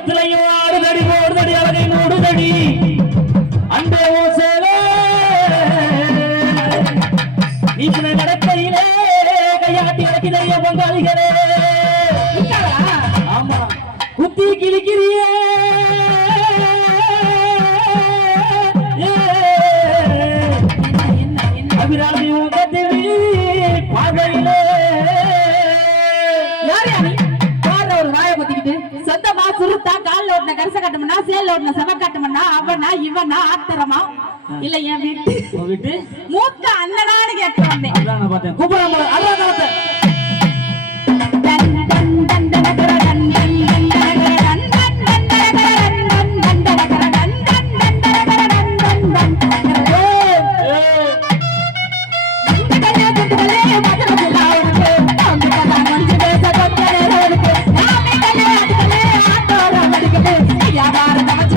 ஆறு தடி ஒரு தடி அழகை நூறு தடி. அன்பே ஓசேலே நீ கையாட்டி அடக்கிதைய பங்காளிகளே ஆமா. குத்தி கிளிக்கிறியே குருத்தா கால ஓட்டின கரிச கட்டமுன்னா சேல் ஓட்டின செவ கட்டமுன்னா அவனா இவனா ஆத்திரமா? இல்ல என் வீட்டு மூத்த அண்ணனான்னு கேட்க வந்தேன். அதான் வியாபாரம்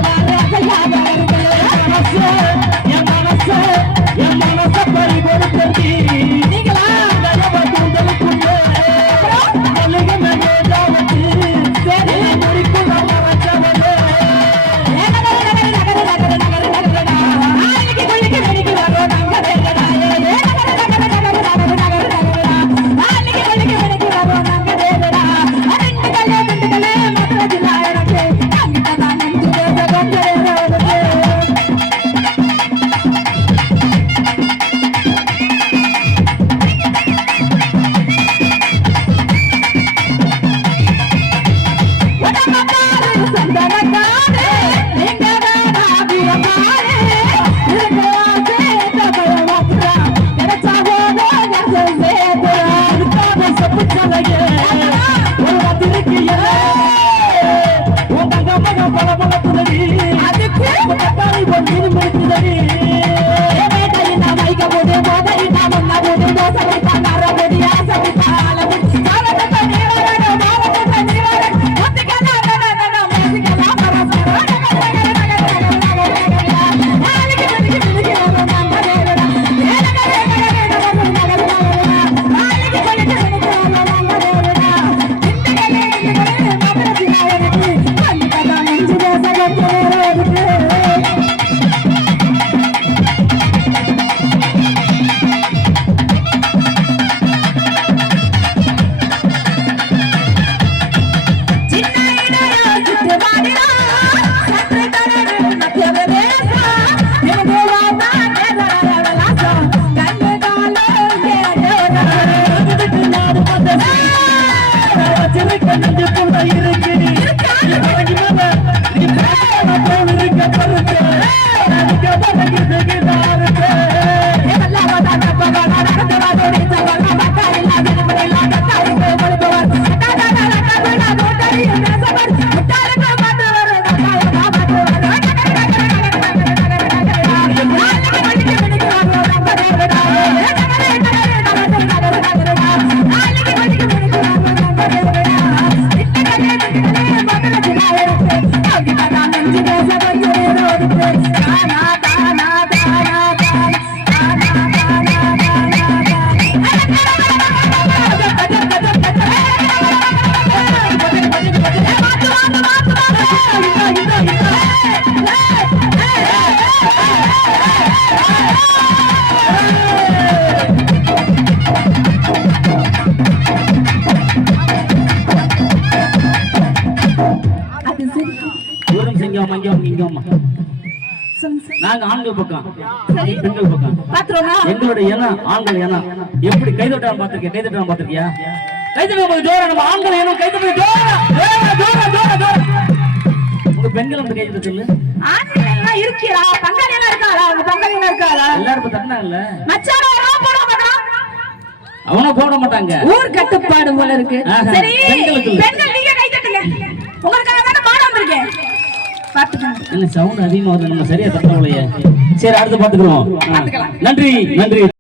காட்டுதடி அதுக்கு? பொண்ணு மிருக்குதடி நாங்க ஆண்கள் பக்கம். பெண்கள் பக்கம். எங்களுடைய இனம் ஆண்கள் இனம் எப்படி கைதட்டலாம் பாத்திருக்கேன் கைதட்டலாம் பாத்திருக்கியா கைதட்டலாம் போட அவனும் போட மாட்டாங்க. ஊர் கட்டுப்பாடு போல இருக்கு. பெண்களுக்கு என்ன சவுண்ட் அதிகமாக நம்ம சரியா தப்பலையே சரி அடுத்து பார்த்துக்கிறோம் நன்றி நன்றி.